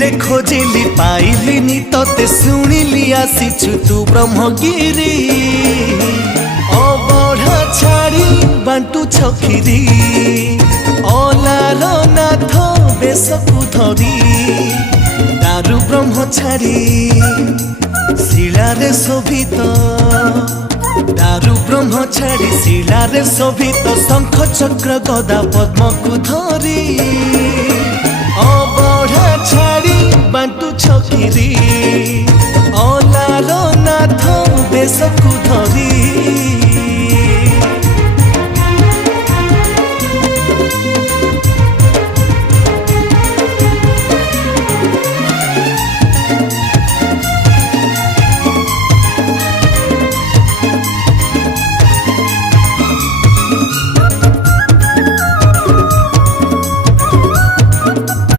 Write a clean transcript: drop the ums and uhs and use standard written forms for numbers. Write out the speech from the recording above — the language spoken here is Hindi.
रे खोजिली पाइलिनी तोते शुणिली आसीछु तू ब्रह्मगिरी अबढ़ा छाड़ी बांटू छखिरी अलार नाथ बेशकु धरी दारु ब्रह्म छाड़ी शिलारे शोभित दारु ब्रह्म छाड़ी शिलारे शोभित शंख चक्र गदा पद्म को धरी अबढ़ा छाड़ी बांटू छखिरी अलार नाथ बेशकु